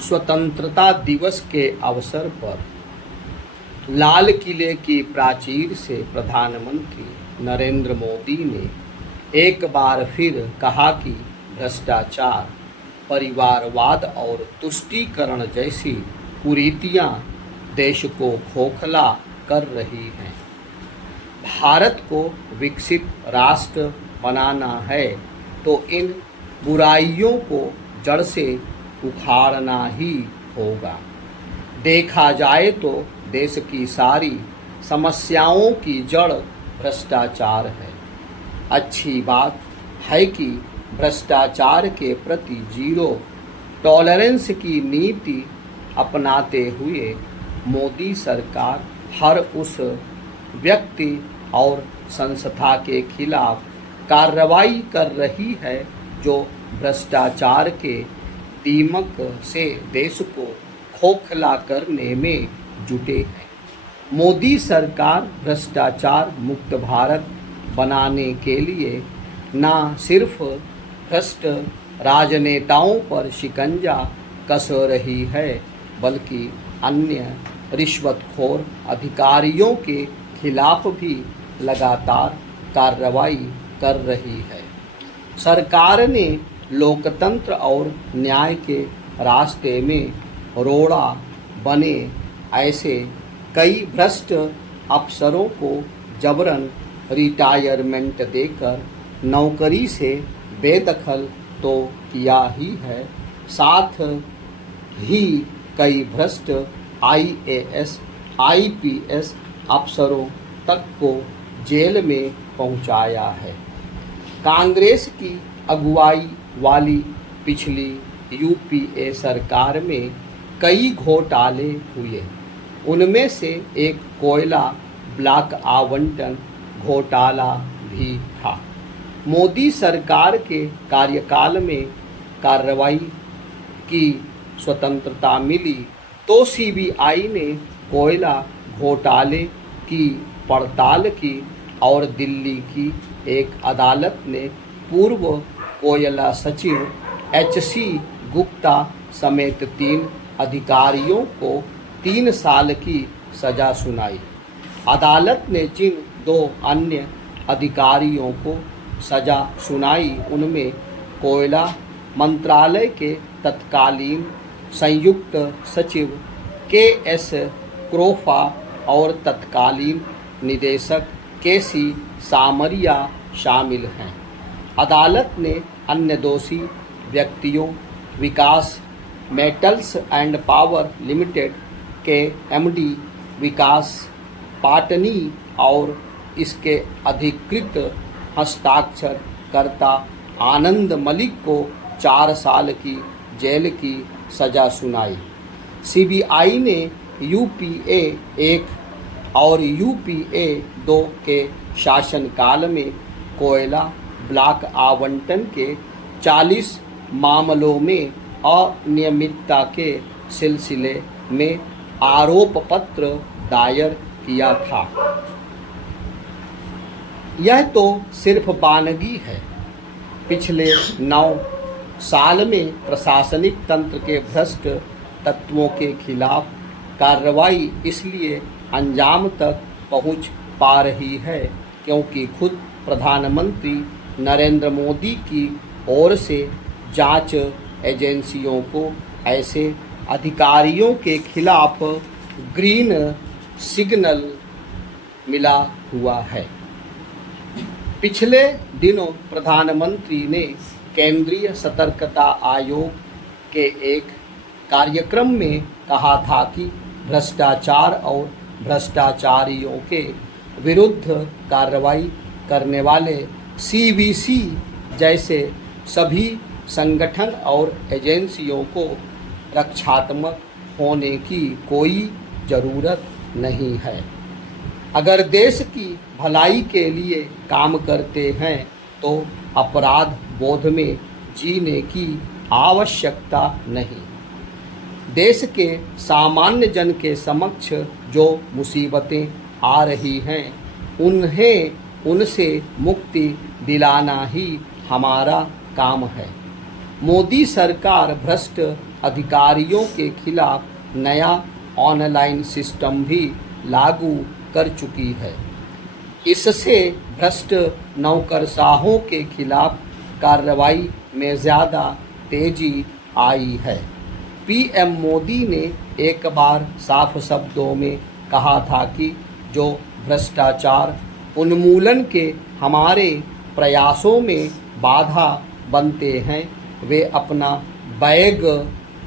स्वतंत्रता दिवस के अवसर पर लाल किले की प्राचीर से प्रधानमंत्री नरेंद्र मोदी ने एक बार फिर कहा कि भ्रष्टाचार, परिवारवाद और तुष्टीकरण जैसी कुरीतियां देश को खोखला कर रही हैं। भारत को विकसित राष्ट्र बनाना है तो इन बुराइयों को जड़ से उखाड़ना ही होगा। देखा जाए तो देश की सारी समस्याओं की जड़ भ्रष्टाचार है। अच्छी बात है कि भ्रष्टाचार के प्रति जीरो टॉलरेंस की नीति अपनाते हुए मोदी सरकार हर उस व्यक्ति और संस्था के खिलाफ कार्रवाई कर रही है जो भ्रष्टाचार के दीमक से देश को खोखला करने में जुटे हैं। मोदी सरकार भ्रष्टाचार मुक्त भारत बनाने के लिए न सिर्फ भ्रष्ट राजनेताओं पर शिकंजा कस रही है बल्कि अन्य रिश्वतखोर अधिकारियों के खिलाफ भी लगातार कार्रवाई कर रही है। सरकार ने लोकतंत्र और न्याय के रास्ते में रोड़ा बने ऐसे कई भ्रष्ट अफसरों को जबरन रिटायरमेंट देकर नौकरी से बेदखल तो किया ही है, साथ ही कई भ्रष्ट आईएएस, आईपीएस अफसरों तक को जेल में पहुंचाया है। कांग्रेस की अगुवाई वाली पिछली यूपीए सरकार में कई घोटाले हुए। उनमें से एक कोयला ब्लॉक आवंटन घोटाला भी था। मोदी सरकार के कार्यकाल में कार्रवाई की स्वतंत्रता मिली तो सीबीआई ने कोयला घोटाले की पड़ताल की और दिल्ली की एक अदालत ने पूर्व कोयला सचिव एचसी गुप्ता समेत 3 अधिकारियों को 3 साल की सजा सुनाई। अदालत ने जिन 2 अन्य अधिकारियों को सजा सुनाई उनमें कोयला मंत्रालय के तत्कालीन संयुक्त सचिव केएस क्रोफा और तत्कालीन निदेशक केसी सामरिया शामिल हैं। अदालत ने अन्य दोषी व्यक्तियों विकास मेटल्स एंड पावर लिमिटेड के एमडी विकास पाटनी और इसके अधिकृत हस्ताक्षरकर्ता आनंद मलिक को 4 साल की जेल की सजा सुनाई। सीबीआई ने यूपीए 1 और यूपीए 2 के शासनकाल में कोयला ब्लॉक आवंटन के 40 मामलों में अनियमितता के सिलसिले में आरोप पत्र दायर किया था। यह तो सिर्फ बानगी है। पिछले 9 साल में प्रशासनिक तंत्र के भ्रष्ट तत्वों के खिलाफ कार्रवाई इसलिए अंजाम तक पहुंच पा रही है क्योंकि खुद प्रधानमंत्री नरेंद्र मोदी की ओर से जांच एजेंसियों को ऐसे अधिकारियों के खिलाफ ग्रीन सिग्नल मिला हुआ है। पिछले दिनों प्रधानमंत्री ने केंद्रीय सतर्कता आयोग के एक कार्यक्रम में कहा था कि भ्रष्टाचार और भ्रष्टाचारियों के विरुद्ध कार्रवाई करने वाले सीवीसी जैसे सभी संगठन और एजेंसियों को रक्षात्मक होने की कोई ज़रूरत नहीं है। अगर देश की भलाई के लिए काम करते हैं तो अपराध बोध में जीने की आवश्यकता नहीं। देश के सामान्य जन के समक्ष जो मुसीबतें आ रही हैं उन्हें उनसे मुक्ति दिलाना ही हमारा काम है। मोदी सरकार भ्रष्ट अधिकारियों के खिलाफ नया ऑनलाइन सिस्टम भी लागू कर चुकी है। इससे भ्रष्ट नौकरशाहों के खिलाफ कार्रवाई में ज़्यादा तेजी आई है। पीएम मोदी ने एक बार साफ शब्दों में कहा था कि जो भ्रष्टाचार उन्मूलन के हमारे प्रयासों में बाधा बनते हैं वे अपना बैग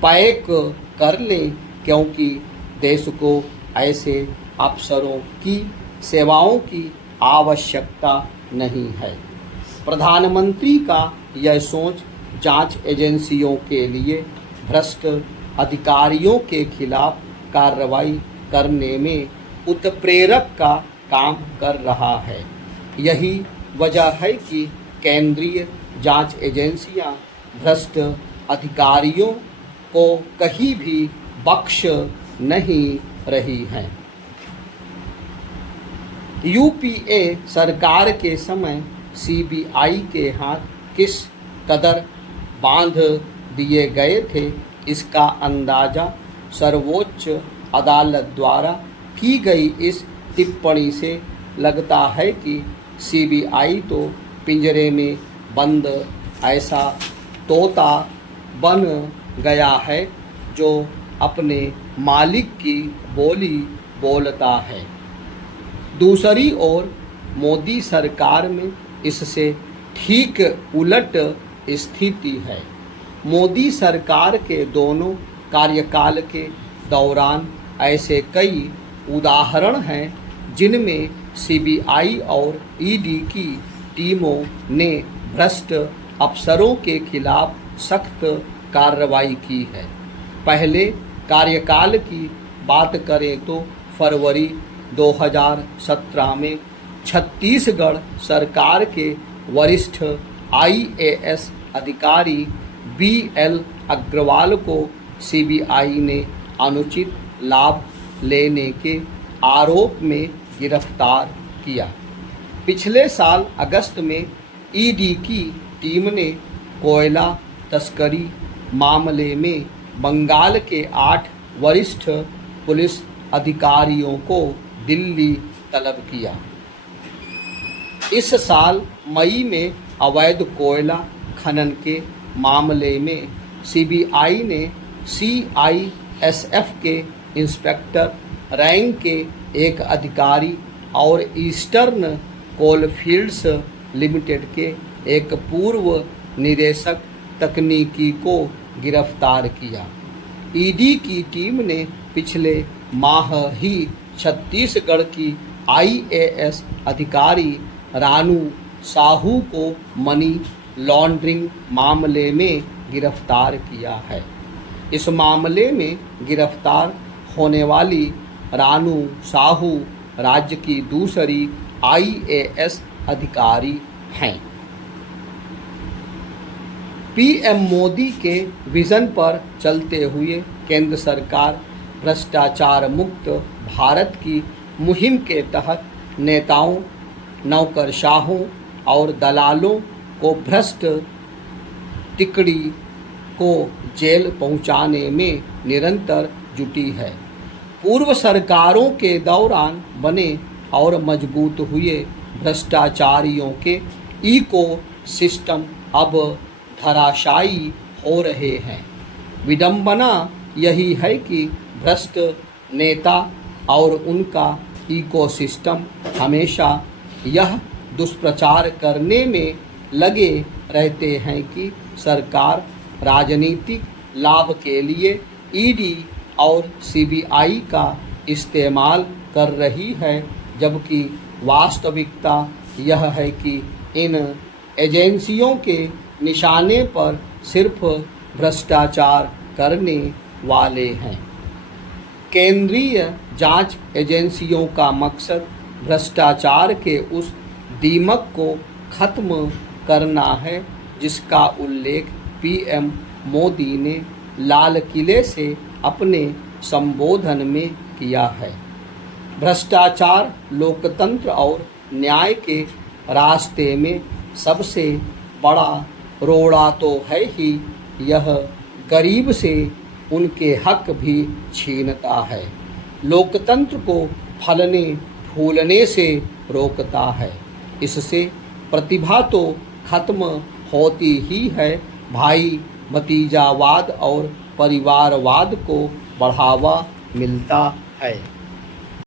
पैक कर लें, क्योंकि देश को ऐसे अफसरों की सेवाओं की आवश्यकता नहीं है। प्रधानमंत्री का यह सोच जांच एजेंसियों के लिए भ्रष्ट अधिकारियों के खिलाफ कार्रवाई करने में उत्प्रेरक का काम कर रहा है। यही वजह है कि केंद्रीय जांच एजेंसियां भ्रष्ट अधिकारियों को कहीं भी बख्श नहीं रही हैं। यूपीए सरकार के समय सीबीआई के हाथ किस कदर बांध दिए गए थे, इसका अंदाज़ा सर्वोच्च अदालत द्वारा की गई इस टिप्पणी से लगता है कि सीबीआई तो पिंजरे में बंद ऐसा तोता बन गया है जो अपने मालिक की बोली बोलता है। दूसरी ओर मोदी सरकार में इससे ठीक उलट स्थिति है। मोदी सरकार के दोनों कार्यकाल के दौरान ऐसे कई उदाहरण हैं जिनमें सीबीआई और ईडी की टीमों ने भ्रष्ट अफसरों के खिलाफ सख्त कार्रवाई की है। पहले कार्यकाल की बात करें तो फरवरी 2017 में छत्तीसगढ़ सरकार के वरिष्ठ आईएएस अधिकारी बीएल अग्रवाल को सीबीआई ने अनुचित लाभ लेने के आरोप में गिरफ्तार किया। पिछले साल अगस्त में ईडी की टीम ने कोयला तस्करी मामले में बंगाल के 8 वरिष्ठ पुलिस अधिकारियों को दिल्ली तलब किया। इस साल मई में अवैध कोयला खनन के मामले में सीबीआई ने सीआईएसएफ के इंस्पेक्टर रैंक के एक अधिकारी और ईस्टर्न कोलफील्ड्स लिमिटेड के एक पूर्व निदेशक तकनीकी को गिरफ्तार किया। ईडी की टीम ने पिछले माह ही छत्तीसगढ़ की आईएएस अधिकारी रानू साहू को मनी लॉन्ड्रिंग मामले में गिरफ्तार किया है। इस मामले में गिरफ्तार होने वाली रानू साहू राज्य की दूसरी आईएएस अधिकारी हैं। पीएम मोदी के विज़न पर चलते हुए केंद्र सरकार भ्रष्टाचार मुक्त भारत की मुहिम के तहत नेताओं, नौकरशाहों और दलालों को भ्रष्ट तिकड़ी को जेल पहुंचाने में निरंतर जुटी है। पूर्व सरकारों के दौरान बने और मजबूत हुए भ्रष्टाचारियों के इको सिस्टम अब धराशायी हो रहे हैं। विडंबना यही है कि भ्रष्ट नेता और उनका इकोसिस्टम हमेशा यह दुष्प्रचार करने में लगे रहते हैं कि सरकार राजनीतिक लाभ के लिए ईडी और सीबीआई का इस्तेमाल कर रही है, जबकि वास्तविकता यह है कि इन एजेंसियों के निशाने पर सिर्फ भ्रष्टाचार करने वाले हैं। केंद्रीय जांच एजेंसियों का मकसद भ्रष्टाचार के उस दीमक को खत्म करना है जिसका उल्लेख पीएम मोदी ने लाल किले से अपने संबोधन में किया है। भ्रष्टाचार लोकतंत्र और न्याय के रास्ते में सबसे बड़ा रोड़ा तो है ही, यह गरीब से उनके हक भी छीनता है, लोकतंत्र को फलने फूलने से रोकता है। इससे प्रतिभा तो खत्म होती ही है, भाई भतीजावाद और परिवारवाद को बढ़ावा मिलता है।